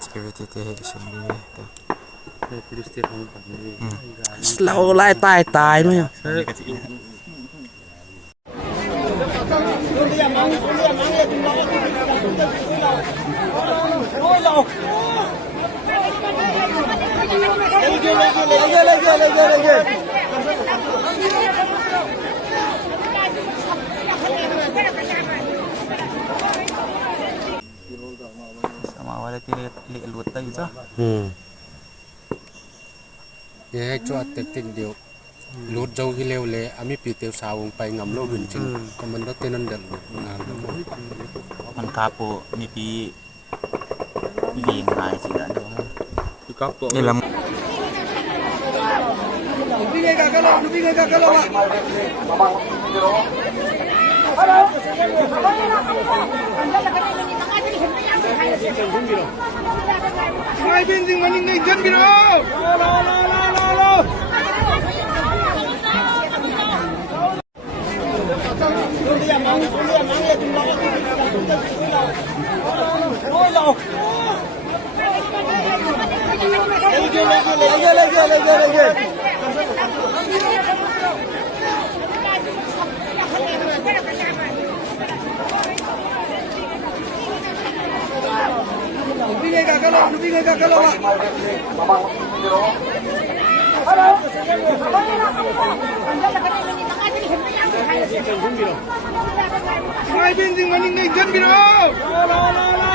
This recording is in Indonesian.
security teh sendiri tuh. Selalu lai tai mah ya. Sama awalnya lihat luat lagi tuh. Ye cho tekting dio lột dâu cái leo lệ ami pi teo saoไปngầm lô gần chừng còn mình đó tên anh đần ngàn Man kapo mi pi ngai sih dah dong. Dalam Hai benzin maning nih jan biro. Hai benzin maning nih jan biro.